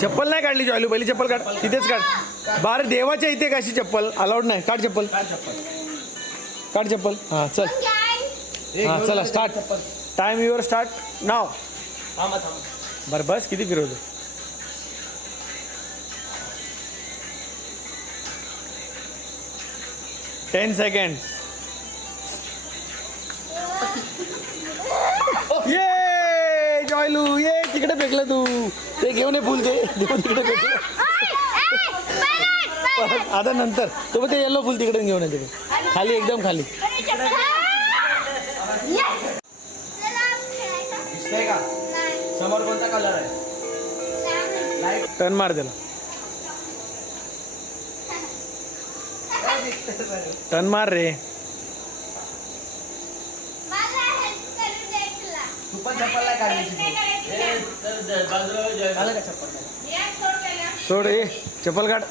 चप्पल नाही काढली जॉयलू, पहिली चप्पल काढ, तिथेच काढ. बाहेर देवाच्या इथे कशी चप्पल अलाउड नाही. काढ चप्पल, काढ चप्पल. हां चल, हां चला स्टार्ट. टाइम युअर स्टार्ट नाव. बरं बस, किती फिरवतो. Ten second. ये जॉयलू ये, तिकडे फेकलं तू. ते घेऊन ये फुल, ते तिकडे फेकलं. आता नंतर तो ते येलो फुल तिकडे घेऊन ये, तिकडे खाली, एकदम खाली. समोर कोणता कलर आहे? टर्न मार त्याला, टर्न मार रे. तू पण चप्पल नाही काढली. सोड ये, चप्पल काढ.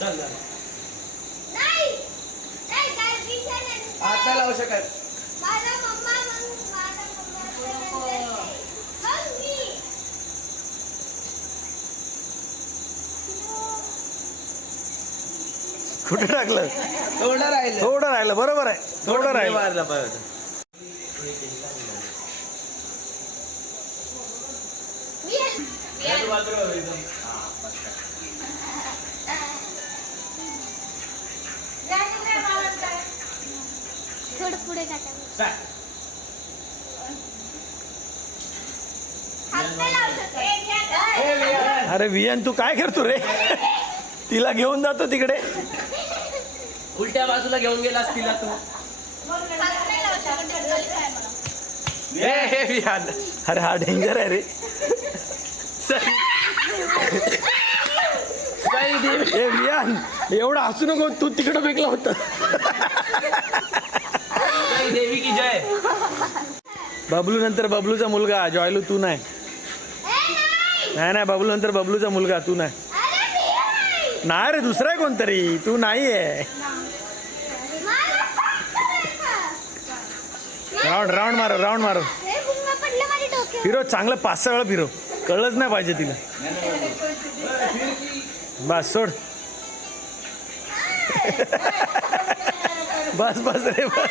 चल आता लावू शकत. कुठे टाकलं? थोडं राहिलं, थोडं राहिलं. बरोबर आहे, थोडं राहिलं. मारलं पाहिजे. थोडं पुढे टाका. अरे वियान तू काय करतो रे? तिला घेऊन जातो तिकडे. उलट्या बाजूला घेऊन गेलास तिला तू. विहान, अरे हा डेंजर आहे रे. ए वियान, एवढं हसू नको, तू तिकडे फेकला होता. देवी की जय. बबलू नंतर बबलूचा मुलगा जॉयलू, तू नाही. नाही नाही, बबलू नंतर बबलूचा मुलगा, तू नाही. नाही रे, दुसरा आहे कोणतरी, तू नाही आहे. राऊंड राऊंड मारो, राऊंड मारो. फिरो चांगलं, 5-6 वेळा फिरो. कळलंच नाही पाहिजे तिला. बस सोड. बस बस रे, बस.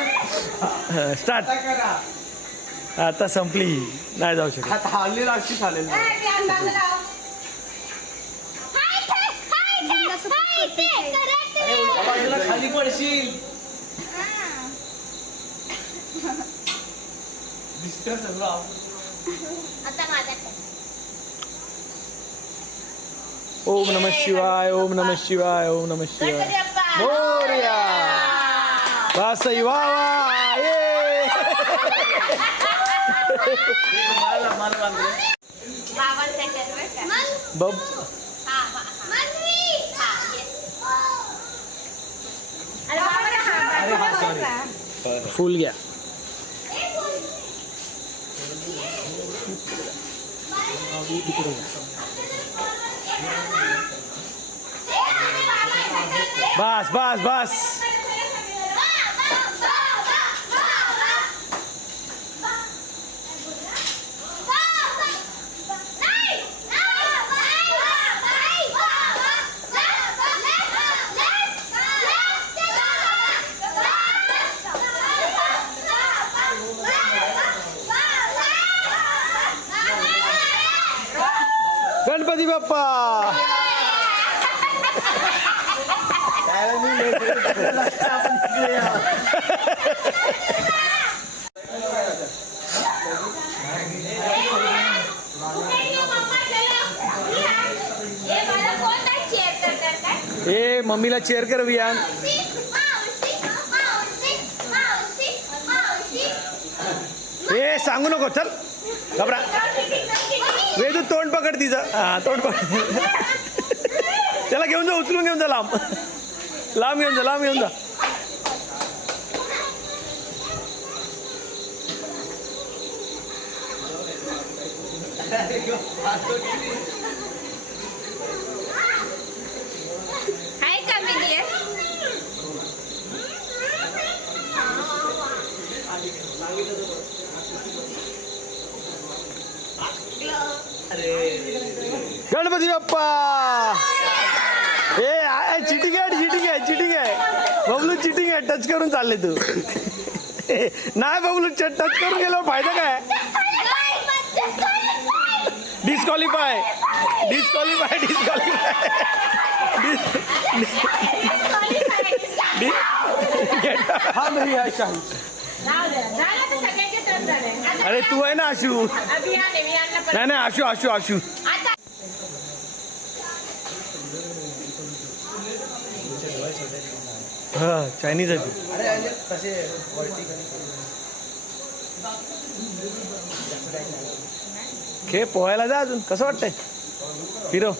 स्टार्ट. आता संपली, नाही जाऊ शकत. आता हल्ली लागची चालेल. बाजूला खाली पडशील. दिसतं सगळं. ओम नमः शिवाय, ओम नमः शिवाय, ओम नमः शिवाय. मोरया. बस वा वा, ये. बब फुल गया. बस बस बस. गणपती बाप्पा. ए मम्मीला चेअर कर वियान. ए सांगू नको, चल घबरा. वेदू तोंड पकड तिचं. हा तोंड पकड. त्याला घेऊन जा, उचलून घेऊन जा, लांब लांब घेऊन जा, लांब घेऊन जा. हाय का मी गणपती बाप्पा. चिटिंग आहे बबलू, चिटिंग आहे. टच करून चालले तू. नाही बबलू, टच करून गेल्यावर फायदा काय? डिस्क्वालिफाय. हा नाही आहे शाहू. अरे तू आहे ना आशू. नाही आशू. हा चायनीज आहे ती. खेळ पोहायला जा अजून. कसं वाटतंय फिरव.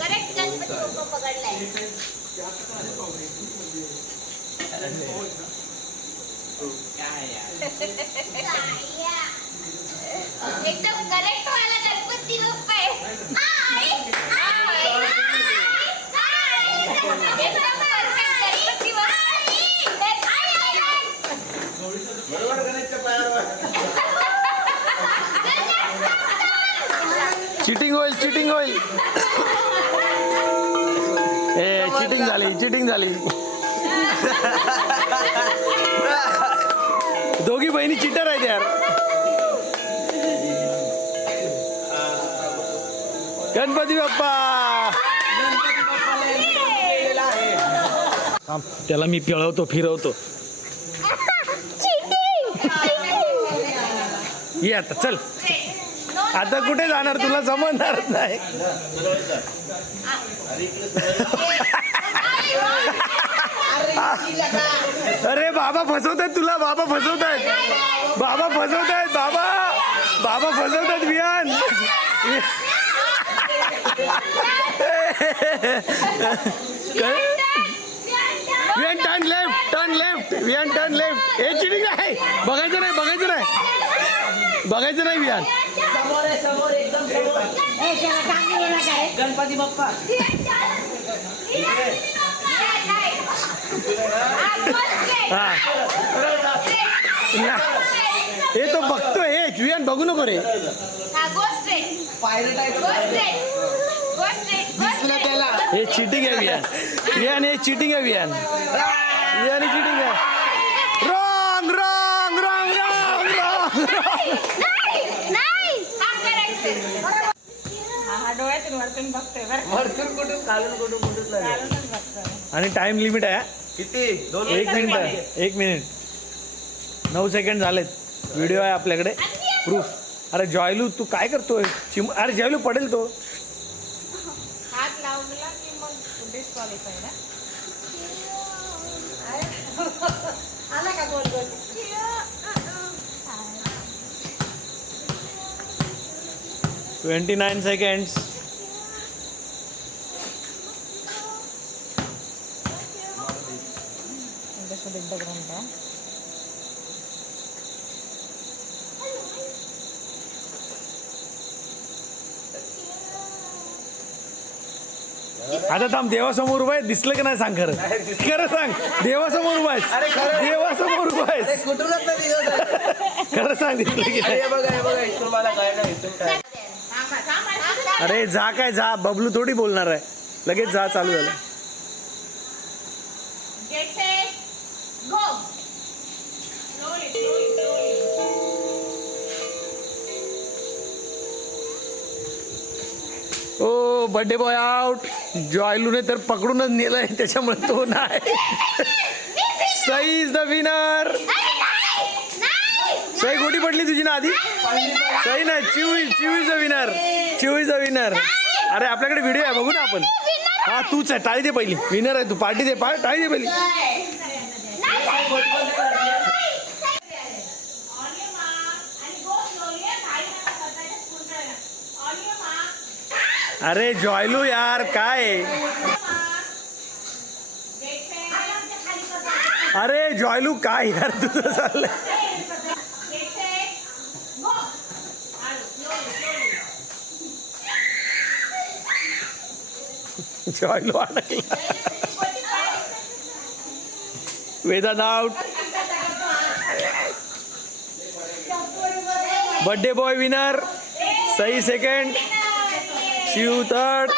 करेक्ट गणपती बाप्पा पकडलाय. एकदम करेक्ट वाला गणपती बाप्पा आहे. एकदम perfect गणपती चिटिंग होईल. चिटिंग झाली. दोघी बहिणी चिटर आहेत यार. गणपती बाप्पा. त्याला मी पिळवतो, फिरवतो. ये आता चल. आता कुठे जाणार, तुला जमणारच नाही. अरे बाबा फसवतायत तुला. बाबा फसवतायत विहान. Vihan turn left. हे चिटिंग आहे. बघायचं नाही विहान. समोर एकदम समोर. गणपती बाप्पा. हे तो बघतोय. हे विहान बघू नको रे. हे चिटिंग आहे विहान. हे चिटिंग आहे. रॉंग. आणि टाइम लिमिट आहे. किती? 1 मिनिट 9 सेकंड झालेत. व्हिडिओ आहे आपल्याकडे, प्रूफ. अरे जॉयलू तू काय करतोय? अरे जॉयलू पडेल तो. हात लावला की मग डिस्क्वालिफाय ना. आला का गोल 29 seconds. आता थांब. देवासमोर उभा आहे. दिसलं की नाही सांग. खरं सांग. देवासमोर उभा आहेस. खरं सांग. दिसलं की नाही? अरे जा. बबलू थोडी बोलणार आहे. लगेच जा. चालू झालं. ओ बर्थडे बॉय आउट. जॉयलूने तर पकडूनच नेलंय, त्याच्यामुळे तो नाही. Sai is the winner. Sai गोटी पडली तुझी ना आधी. सई नाही, चिव इज द विनर. अरे आपल्याकडे व्हिडिओ आहे, बघू ना आपण. हा तूच आहे. टाळी दे पहिली. विनर आहे तू. पार्टी दे. टाळी दे पहिली. अरे जॉयलू यार काय. अरे जॉयलू काय यार तुझं चाललंय. जॉयलू अडकला. Vedant out. Birthday boy winner. Sai second. Shiv third.